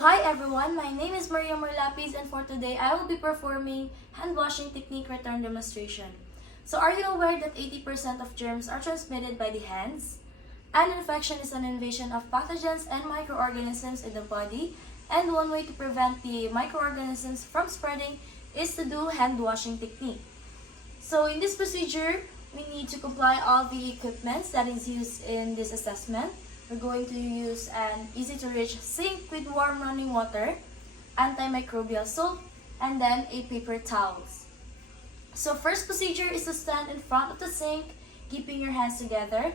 Hi everyone, my name is Maria Morlapis and for today I will be performing hand washing technique return demonstration. So are you aware that 80% of germs are transmitted by the hands? An infection is an invasion of pathogens and microorganisms in the body, and one way to prevent the microorganisms from spreading is to do hand washing technique. So in this procedure, we need to comply all the equipments that is used in this assessment. We're going to use an easy-to-reach sink with warm running water, antimicrobial soap, and then a paper towels. So first procedure is to stand in front of the sink, keeping your hands together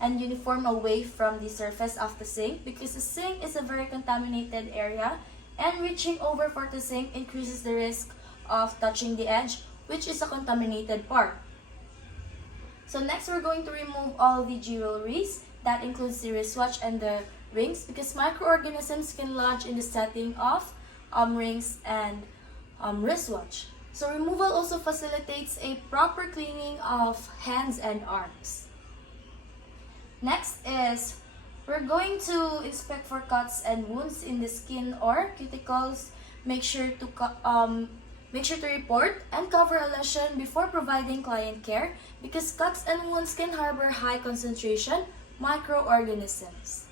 and uniform away from the surface of the sink because the sink is a very contaminated area and reaching over for the sink increases the risk of touching the edge, which is a contaminated part. So next we're going to remove all the jewelries. That includes the wristwatch and the rings because microorganisms can lodge in the setting of rings and wristwatch. So removal also facilitates a proper cleaning of hands and arms. Next is we're going to inspect for cuts and wounds in the skin or cuticles. Make sure to report and cover a lesion before providing client care because cuts and wounds can harbor high concentration microorganisms.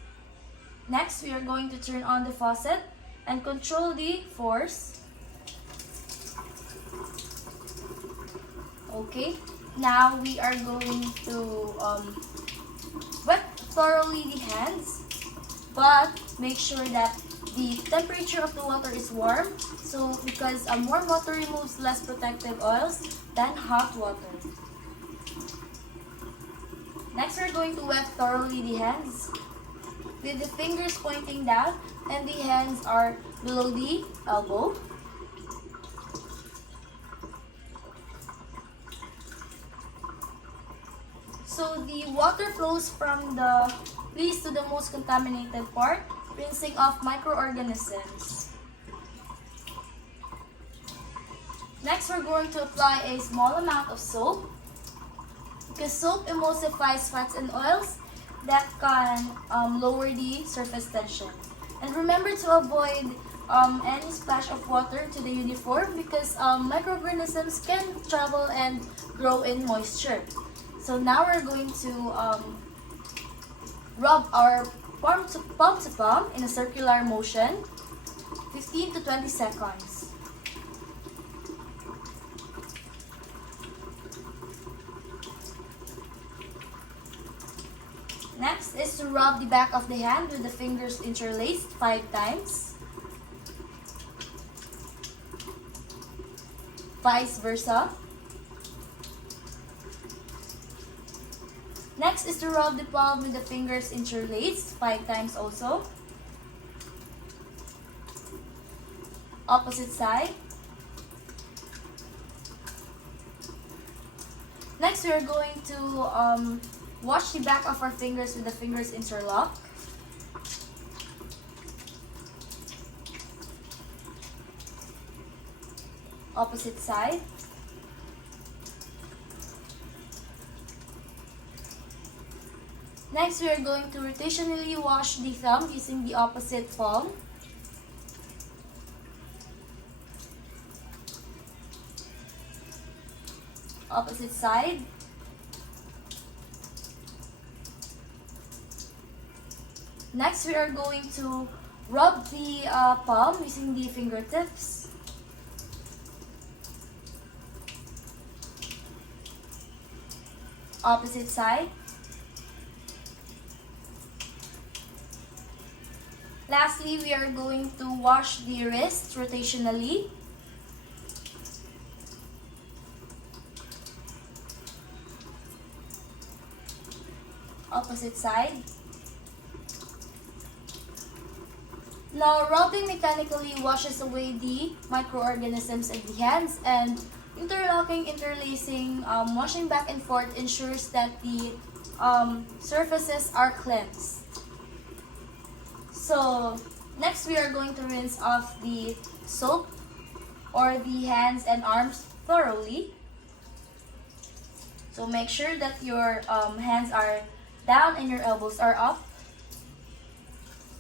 Next, we are going to turn on the faucet and control the force. Okay, now we are going to wet thoroughly the hands, but make sure that the temperature of the water is warm. So because warm water removes less protective oils than hot water. Next, we're going to wet thoroughly the hands with the fingers pointing down and the hands are below the elbow. So the water flows from the least to the most contaminated part, rinsing off microorganisms. Next, we're going to apply a small amount of soap because soap emulsifies fats and oils that can lower the surface tension. And remember to avoid any splash of water to the uniform because microorganisms can travel and grow in moisture. So now we're going to rub our palm to palm in a circular motion, 15 to 20 seconds. Next is to rub the back of the hand with the fingers interlaced 5 times. Vice versa. Next is to rub the palm with the fingers interlaced 5 times also. Opposite side. Next, we are going to wash the back of our fingers with the fingers interlocked. Opposite side. Next, we are going to rotationally wash the thumb using the opposite palm. Opposite side. Next, we are going to rub the palm using the fingertips. Opposite side. Lastly, we are going to wash the wrist rotationally. Opposite side. Now, rubbing mechanically washes away the microorganisms in the hands, and interlocking, interlacing, washing back and forth ensures that the surfaces are cleansed. So, next we are going to rinse off the soap or the hands and arms thoroughly. So, make sure that your hands are down and your elbows are up.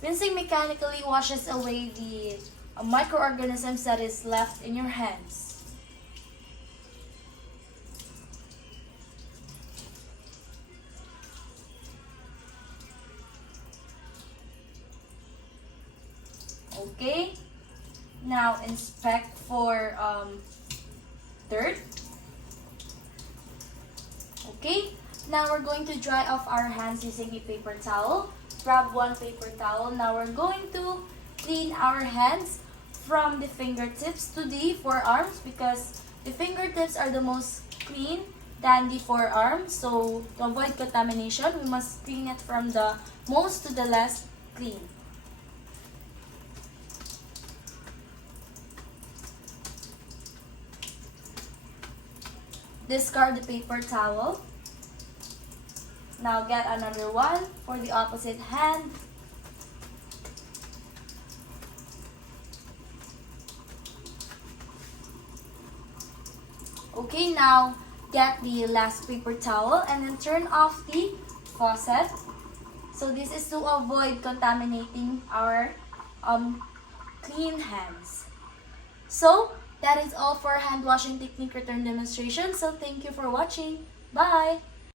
Rinsing mechanically washes away the microorganisms that is left in your hands. Okay, now inspect for dirt. Okay, now we're going to dry off our hands using a paper towel. Grab one paper towel. Now we're going to clean our hands from the fingertips to the forearms because the fingertips are the most clean than the forearms. So to avoid contamination, we must clean it from the most to the less clean. Discard the paper towel. Now get another one for the opposite hand. Okay, now get the last paper towel and then turn off the faucet. So this is to avoid contaminating our clean hands. So that is all for hand washing technique return demonstration. So thank you for watching. Bye!